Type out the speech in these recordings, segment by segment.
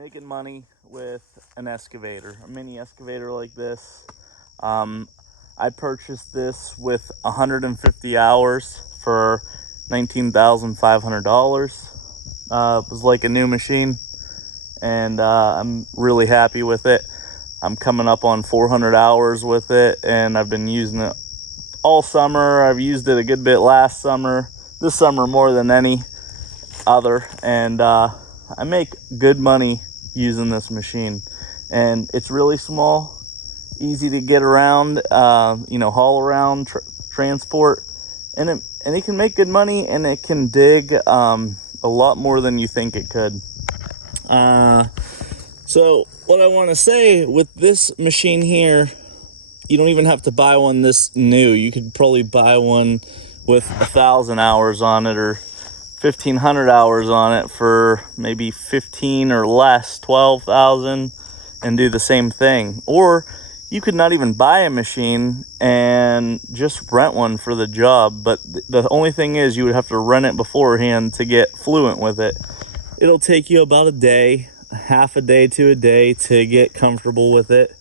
making money with an excavator, a mini excavator like this. I purchased this with 150 hours for $19,500. It was like a new machine, and I'm really happy with it. I'm coming up on 400 hours with it, and I've been using it all summer. I've used it a good bit last summer, this summer more than any other, and I make good money using this machine. And it's really small, easy to get around, haul around, transport, and it can make good money, and it can dig a lot more than you think it could. So what I want to say with this machine here, you don't even have to buy one this new. You could probably buy one with 1,000 hours on it or 1,500 hours on it for maybe 15 or less, 12,000, and do the same thing. Or you could not even buy a machine and just rent one for the job. But the only thing is, you would have to rent it beforehand to get fluent with it. It'll take you about a day, half a day to a day to get comfortable with it.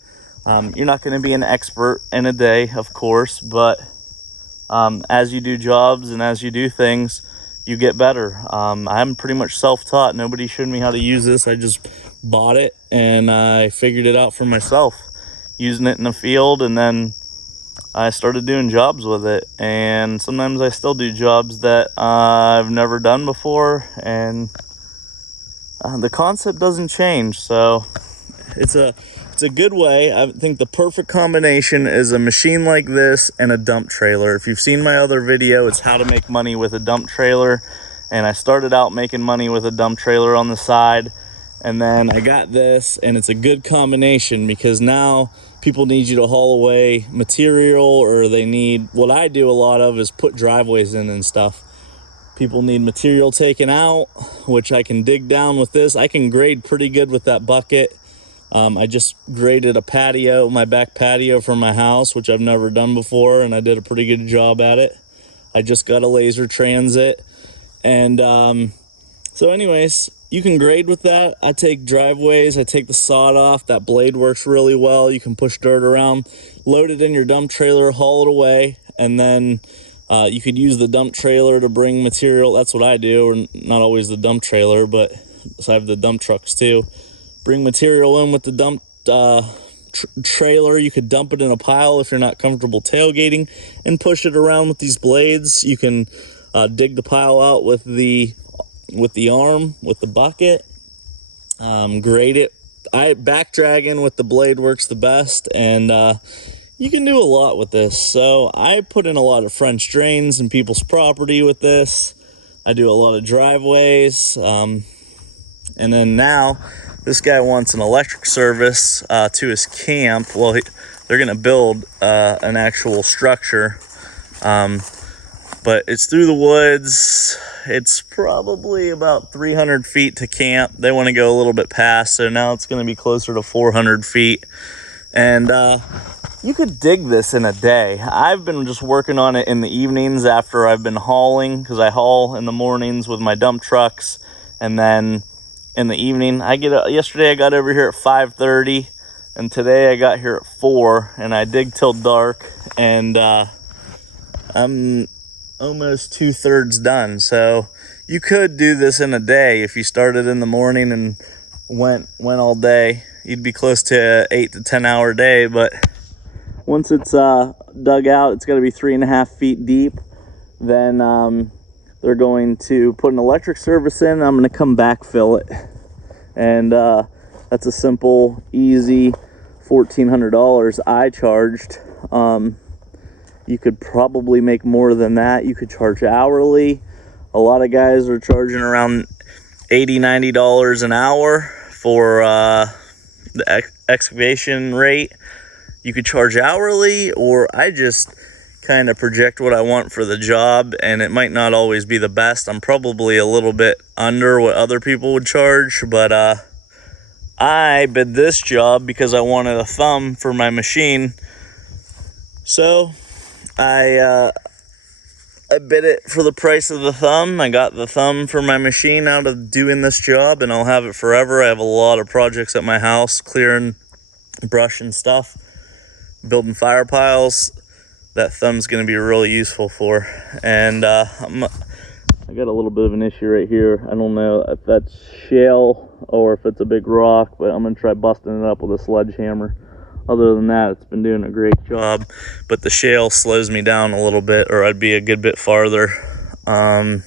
You're not going to be an expert in a day, of course, but as you do jobs and as you do things, you get better. I'm pretty much self-taught. Nobody showed me how to use this. I just bought it and I figured it out for myself, using it in the field, and then I started doing jobs with it. And sometimes I still do jobs that I've never done before, and the concept doesn't change. So it's a good way. I think the perfect combination is a machine like this and a dump trailer. If you've seen my other video, it's how to make money with a dump trailer. And I started out making money with a dump trailer on the side. And then I got this, and it's a good combination because now people need you to haul away material, or they need, what I do a lot of is put driveways in and stuff. People need material taken out, which I can dig down with this. I can grade pretty good with that bucket. I just graded a patio, my back patio for my house, which I've never done before, and I did a pretty good job at it. I just got a laser transit. And so anyways, you can grade with that. I take driveways, I take the sod off. That blade works really well. You can push dirt around, load it in your dump trailer, haul it away, and then you could use the dump trailer to bring material. That's what I do, or not always the dump trailer, but so I have the dump trucks too. Bring material in with the dump trailer. You could dump it in a pile if you're not comfortable tailgating, and push it around with these blades. You can dig the pile out with the arm, with the bucket, grade it. Back dragging with the blade works the best, and you can do a lot with this. So I put in a lot of French drains in people's property with this. I do a lot of driveways, and then now this guy wants an electric service to his camp. Well, they're going to build an actual structure, but it's through the woods. It's probably about 300 feet to camp. They want to go a little bit past, so now it's going to be closer to 400 feet. And you could dig this in a day. I've been just working on it in the evenings after I've been hauling, because I haul in the mornings with my dump trucks, and then in the evening yesterday I got over here at 5:30, and today I got here at 4, and I dig till dark, and I'm almost 2/3 done. So you could do this in a day if you started in the morning and went all day. You'd be close to an 8 to 10 hour day. But once it's dug out, it's got to be 3.5 feet deep. Then they're going to put an electric service in. I'm going to come backfill it, and that's a simple, easy $1,400 I charged. You could probably make more than that. You could charge hourly. A lot of guys are charging around $80, $90 an hour for the excavation rate. You could charge hourly, or I just kind of project what I want for the job, and it might not always be the best. I'm probably a little bit under what other people would charge, but I bid this job because I wanted a thumb for my machine. So I I bid it for the price of the thumb. I got the thumb for my machine out of doing this job, and I'll have it forever. I have a lot of projects at my house, clearing brush and stuff, building fire piles. That thumb's going to be really useful for. And I got a little bit of an issue right here. I don't know if that's shale or if it's a big rock, but I'm going to try busting it up with a sledgehammer. Other than that, it's been doing a great job, but the shale slows me down a little bit, or I'd be a good bit farther. But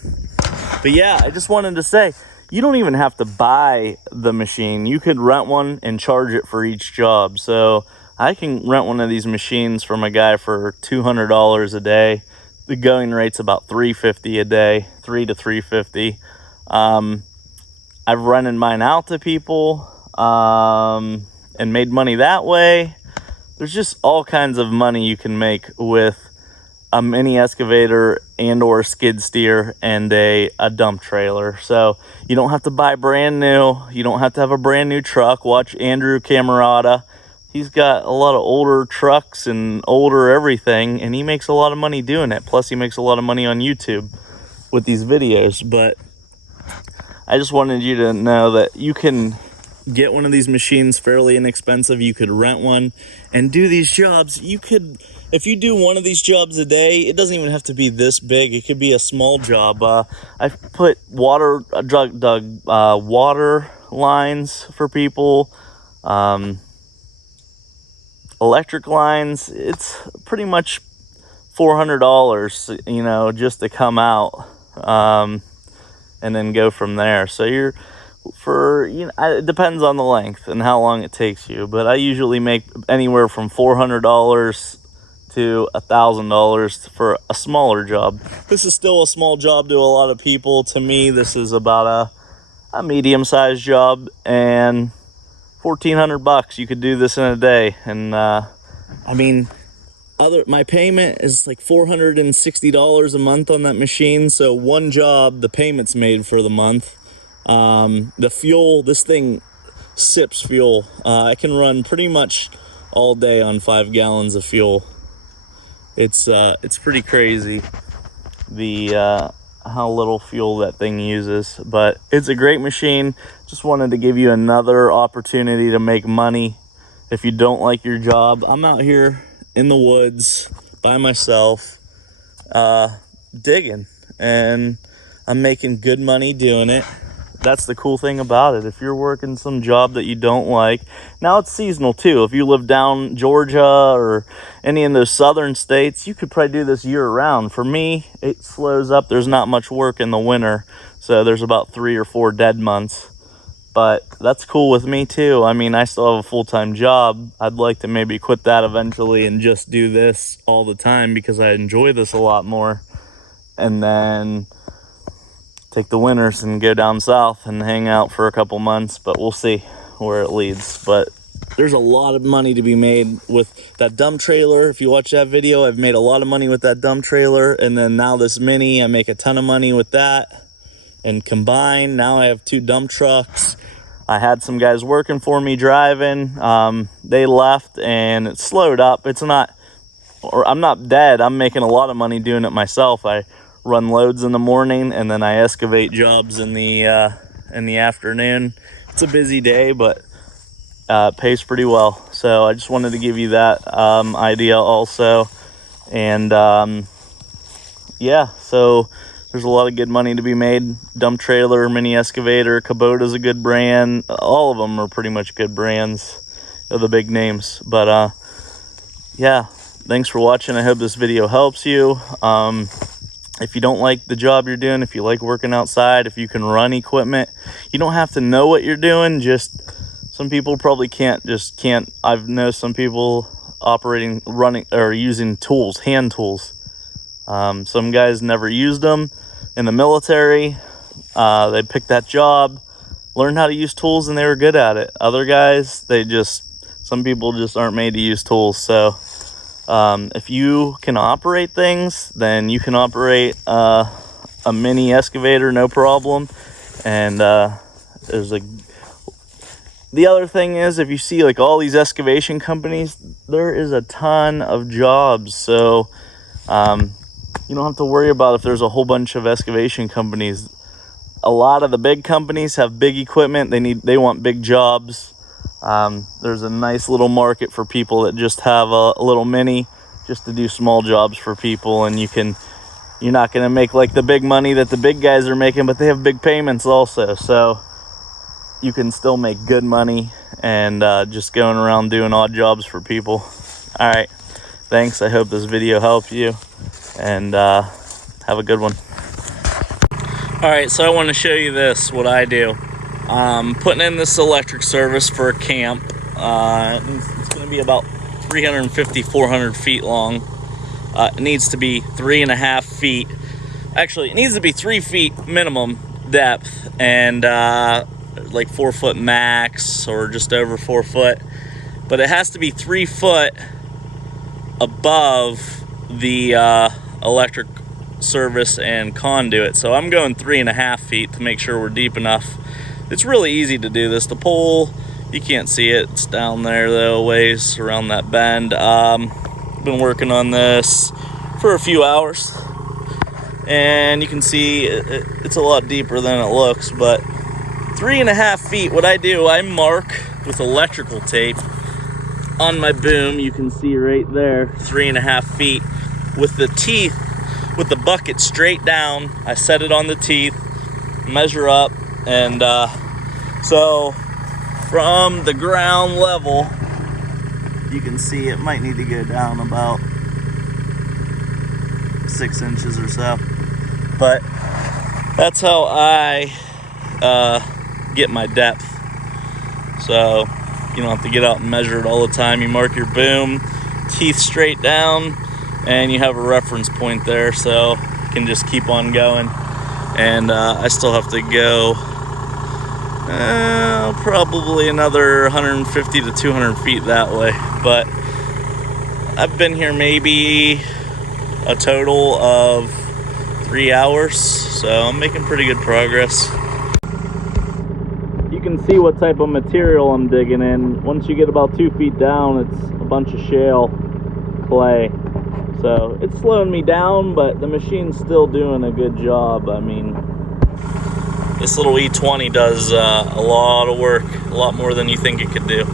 yeah, I just wanted to say, you don't even have to buy the machine. You could rent one and charge it for each job. So I can rent one of these machines from a guy for $200 a day. The going rate's about $350 a day, $3 to $350. I've rented mine out to people and made money that way. There's just all kinds of money you can make with a mini excavator and or skid steer and a dump trailer. So you don't have to buy brand new. You don't have to have a brand new truck. Watch Andrew Camerata. He's got a lot of older trucks and older everything, and he makes a lot of money doing it. Plus he makes a lot of money on YouTube with these videos. But I just wanted you to know that you can get one of these machines fairly inexpensive. You could rent one and do these jobs. You could, if you do one of these jobs a day, it doesn't even have to be this big. It could be a small job. I've put dug water lines for people, electric lines. It's pretty much $400, you know, just to come out, and then go from there. So you're, for, you know, it depends on the length and how long it takes you, but I usually make anywhere from $400 to $1,000 for a smaller job. This is still a small job to a lot of people. To me, this is about a medium-sized job, and $1,400 you could do this in a day. And I mean, my payment is like $460 a month on that machine. So one job, the payment's made for the month. The fuel, this thing sips fuel. I can run pretty much all day on 5 gallons of fuel. It's pretty crazy how little fuel that thing uses, but it's a great machine. Just wanted to give you another opportunity to make money if you don't like your job. I'm out here in the woods by myself, digging, and I'm making good money doing it. That's the cool thing about it. If you're working some job that you don't like, now it's seasonal too. If you live down Georgia or any of those southern states, you could probably do this year round. For me, it slows up. There's not much work in the winter, so there's about 3 or 4 dead months. But that's cool with me too. I mean, I still have a full-time job. I'd like to maybe quit that eventually and just do this all the time because I enjoy this a lot more. And then take the winters and go down south and hang out for a couple months, but we'll see where it leads. But there's a lot of money to be made with that dump trailer. If you watch that video, I've made a lot of money with that dump trailer, and then now this mini, I make a ton of money with that. And combined, now I have 2 dump trucks. I had some guys working for me driving. They left and it slowed up. I'm not dead. I'm making a lot of money doing it myself. I run loads in the morning, and then I excavate jobs in the afternoon. It's a busy day, but it pays pretty well. So I just wanted to give you that idea also. And yeah, so there's a lot of good money to be made. Dump trailer, mini excavator, Kubota's a good brand. All of them are pretty much good brands. They're the big names. But yeah, thanks for watching. I hope this video helps you. If you don't like the job you're doing, if you like working outside, if you can run equipment, you don't have to know what you're doing. Just some people probably can't. I've known some people running or using tools, hand tools. Some guys never used them in the military. They picked that job, learned how to use tools, and they were good at it. Other guys, some people just aren't made to use tools. So if you can operate things, then you can operate a mini excavator, no problem. And the other thing is, if you see like all these excavation companies, there is a ton of jobs. So you don't have to worry about if there's a whole bunch of excavation companies. A lot of the big companies have big equipment. They want big jobs. There's a nice little market for people that just have a little mini just to do small jobs for people, and you're not going to make like the big money that the big guys are making, but they have big payments also, so you can still make good money and just going around doing odd jobs for people. All right, thanks. I hope this video helped you, and have a good one. All right, so I want to show you what I do. Putting in this electric service for a camp. It's going to be about 350, 400 feet long. It needs to be 3.5 feet. Actually, it needs to be 3 feet minimum depth, and like 4 foot max, or just over 4 foot. But it has to be 3 foot above the electric service and conduit. So I'm going 3.5 feet to make sure we're deep enough. It's really easy to do this. The pole, you can't see it. It's down there though, ways around that bend. Been working on this for a few hours, and you can see it's a lot deeper than it looks. But 3.5 feet, what I do, I mark with electrical tape on my boom. You can see right there, 3.5 feet with the teeth, with the bucket straight down. I set it on the teeth, measure up, and so from the ground level, you can see it might need to go down about 6 inches or so. But that's how I get my depth. So you don't have to get out and measure it all the time. You mark your boom, teeth straight down, and you have a reference point there, so you can just keep on going. And I still have to go probably another 150 to 200 feet that way. But I've been here maybe a total of 3 hours, so I'm making pretty good progress. You can see what type of material I'm digging in. Once you get about 2 feet down, it's a bunch of shale clay. So it's slowing me down, but the machine's still doing a good job. I mean, this little E20 does a lot of work, a lot more than you think it could do.